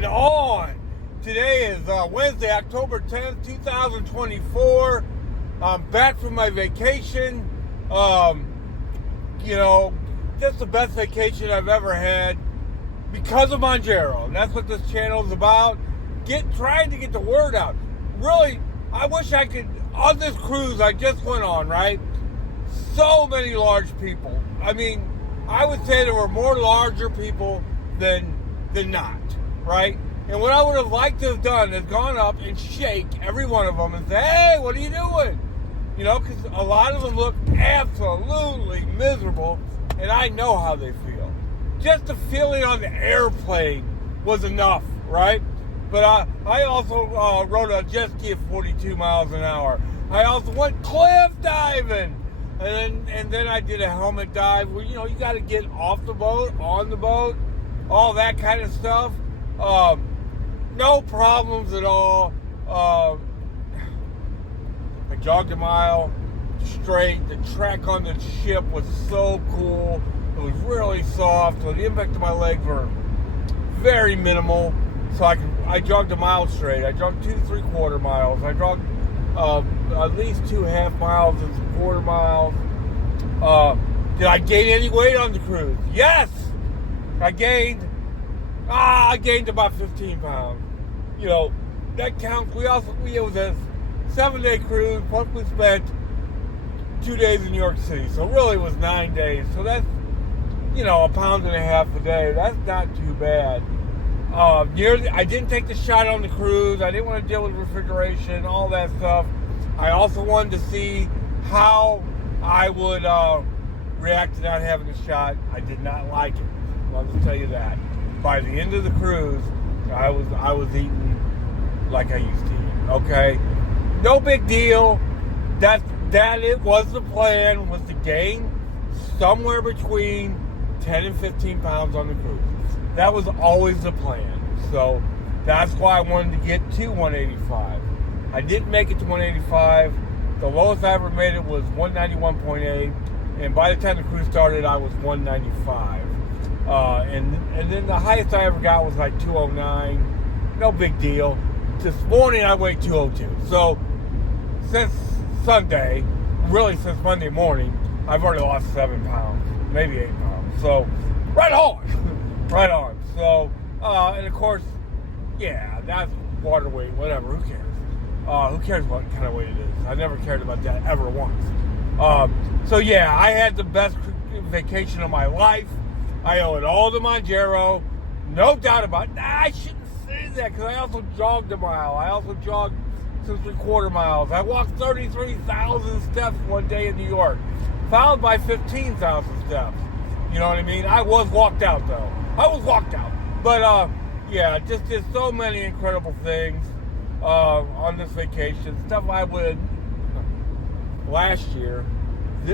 going on? Today is Wednesday, October 10th, 2024. I'm back from my vacation. Just the best vacation I've ever had because of Mounjaro. And that's what this channel is about. Trying to get the word out. Really, I wish I could, on this cruise I just went on, right? So many large people. I mean, I would say there were more larger people than not, right? And what I would have liked to have done is gone up and shake every one of them and say, hey, what are you doing? Because a lot of them look absolutely miserable, and I know how they feel. Just the feeling on the airplane was enough, right? But I also rode a jet ski at 42 miles an hour. I also went cliff diving. And then I did a helmet dive where, you got to get off the boat, on the boat, all that kind of stuff. No problems at all. I jogged a mile straight. The track on the ship was so cool. It was really soft. So the impact of my legs were very minimal. So I jogged a mile straight. I jogged 2 3/4 miles. I jogged at least 2 half miles and some quarter miles. Did I gain any weight on the cruise? Yes! I gained about 15 pounds. That counts. It was a 7-day cruise, plus we spent 2 days in New York City. So really it was 9 days. So that's, 1.5 pounds a day. That's not too bad. I didn't take the shot on the cruise. I didn't want to deal with refrigeration, all that stuff. I also wanted to see how I would react to not having the shot. I did not like it. I'll just tell you that. By the end of the cruise, I was eating like I used to eat. Okay, no big deal. That it was the plan, was to gain somewhere between 10 and 15 pounds on the cruise. That was always the plan. So that's why I wanted to get to 185. I didn't make it to 185. The lowest I ever made it was 191.8. And by the time the cruise started, I was 195. And then the highest I ever got was like 209. No big deal. This morning I weighed 202. So since Sunday, really since Monday morning, I've already lost 7 pounds, maybe 8 pounds. So right on. Right on. So, and of course, yeah, that's water weight, whatever, who cares? Who cares what kind of weight it is? I never cared about that ever once. So yeah, I had the best vacation of my life. I owe it all to Mounjaro. No doubt about it. I shouldn't say that because I also jogged a mile. I also jogged 2 3/4 miles. I walked 33,000 steps one day in New York, followed by 15,000 steps. You know what I mean? I was walked out though. But yeah, just did so many incredible things on this vacation. Stuff I would last year,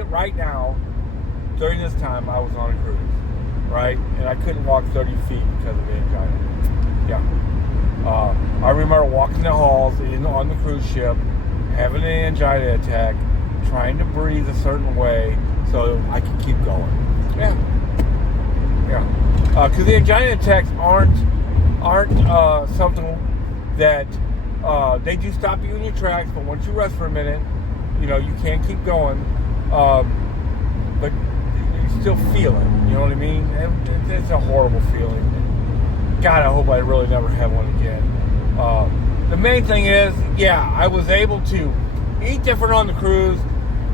right now, during this time, I was on a cruise, right? And I couldn't walk 30 feet because of angina. Yeah. I remember walking the halls on the cruise ship, having an angina attack, trying to breathe a certain way so I could keep going. Yeah. Because the angina attacks aren't something that they do stop you in your tracks, but once you rest for a minute, you can't keep going. But you still feel it. You know what I mean? It's a horrible feeling. God, I hope I really never have one again. The main thing is, yeah, I was able to eat different on the cruise.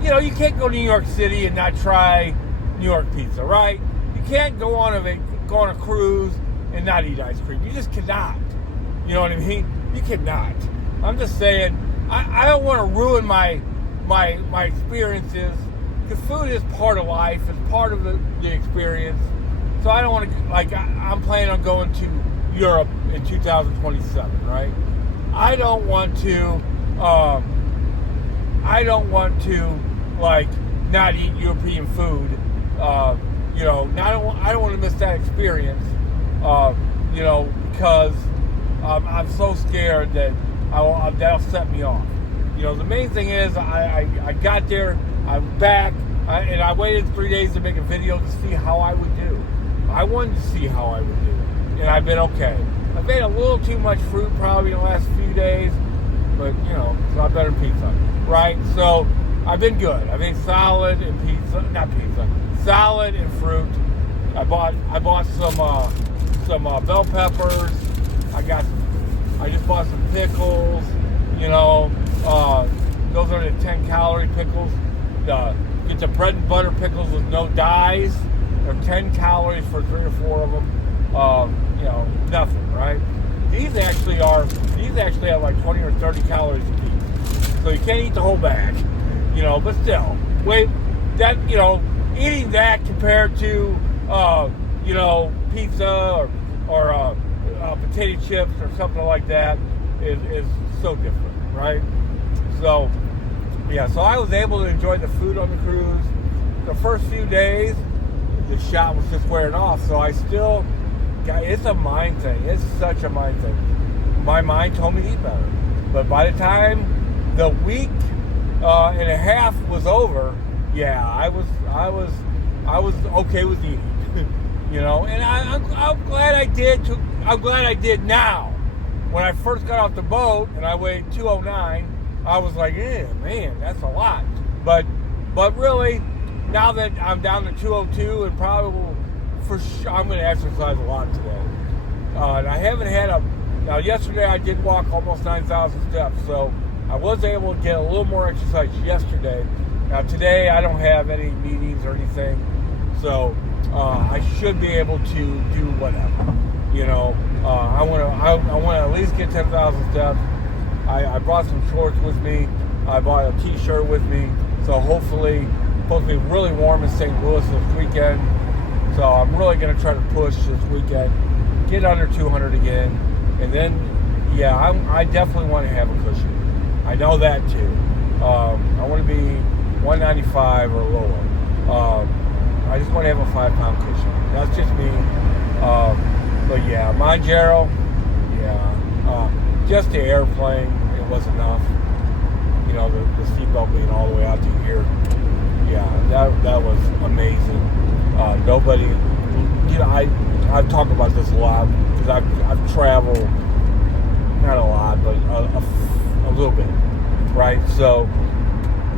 You can't go to New York City and not try New York pizza, right? You can't go on a cruise and not eat ice cream. You just cannot. You know what I mean? You cannot. I'm just saying, I don't want to ruin my experiences, because food is part of life. It's part of the experience. So I don't want to, I'm planning on going to Europe in 2027, right? I don't want to not eat European food. I don't want to miss that experience, because I'm so scared that that'll set me off. The main thing is I got there, I'm back, and I waited 3 days to make a video to see how I would do. I wanted to see how I would do, and I've been okay. I've ate a little too much fruit probably in the last few days, but it's a lot better than pizza, right? So I've been good. I've ate salad and salad and fruit. I bought some bell peppers. I just bought some pickles. Those are the 10-calorie pickles. Get the bread and butter pickles with no dyes. They're 10 calories for 3 or 4 of them. Nothing, right? These actually have like 20 or 30 calories a piece. So you can't eat the whole bag, but still. Eating that compared to, pizza or potato chips or something like that is so different, right? So I was able to enjoy the food on the cruise. The first few days, the shot was just wearing off, so it's a mind thing. It's such a mind thing. My mind told me to eat better. But by the time the week and a half was over, I was okay with eating. And I'm glad I did. I'm glad I did now. When I first got off the boat and I weighed 209, I was like, man, that's a lot. But really, now that I'm down to 202 and probably for sure, I'm going to exercise a lot today. And I haven't now yesterday I did walk almost 9,000 steps, so I was able to get a little more exercise yesterday. Now today I don't have any meetings or anything, so I should be able to do whatever. I want to at least get 10,000 steps. I brought some shorts with me. I bought a t-shirt with me, so hopefully it's supposed to be really warm in St. Louis this weekend. So I'm really going to try to push this weekend, get under 200 again, and then, I definitely want to have a cushion. I know that too. I want to be 195 or lower. I just want to have a 5-pound cushion. That's just me. But Mounjaro, just the airplane, it was enough. The seatbelt being all the way out to here. That was amazing. Nobody, I've talked about this a lot because I've traveled, not a lot, but a little bit, right? So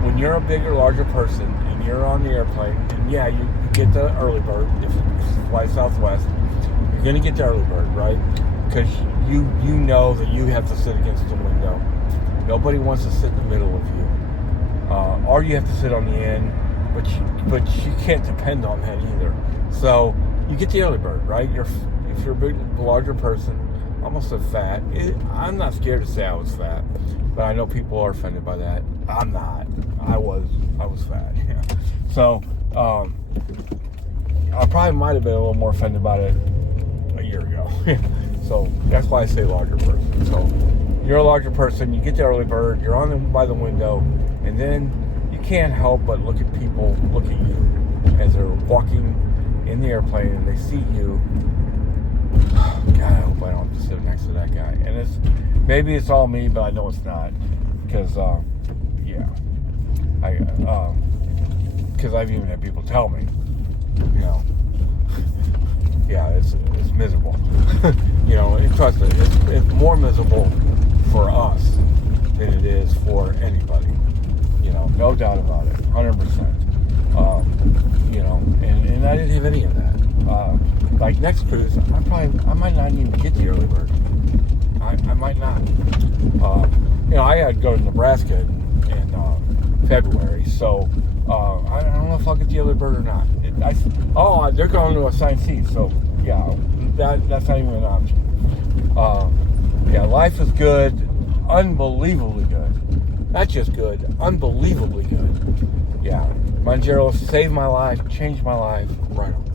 when you're a bigger, larger person and you're on the airplane, and you get the early bird, if you fly Southwest, you're going to get the early bird, right? Because you know that you have to sit against the window. Nobody wants to sit in the middle of you. Or you have to sit on the end, but you can't depend on that either. So you get the early bird, right? If you're a big, larger person, almost a fat. I'm not scared to say I was fat, but I know people are offended by that. I'm not. I was fat. Yeah. So I probably might have been a little more offended about it a year ago. So that's why I say larger person. So you're a larger person, you get the early bird, you're by the window, and then you can't help but look at people, look at you as they're walking in the airplane and they see you. God, I hope I don't have to sit next to that guy. And maybe it's all me, but I know it's not, because because I've even had people tell me, it's miserable. And trust me, it's more miserable for us than it is for anybody. No doubt about it, 100%. And I didn't have any of that. Like next cruise, I might not even get the early bird. I might not. I had to go to Nebraska in February, so I don't know if I'll get the early bird or not. They're going to assign seats, so that's not even an option. Life is good, unbelievably good. Not just good, unbelievably good. Mounjaro saved my life, changed my life, right on.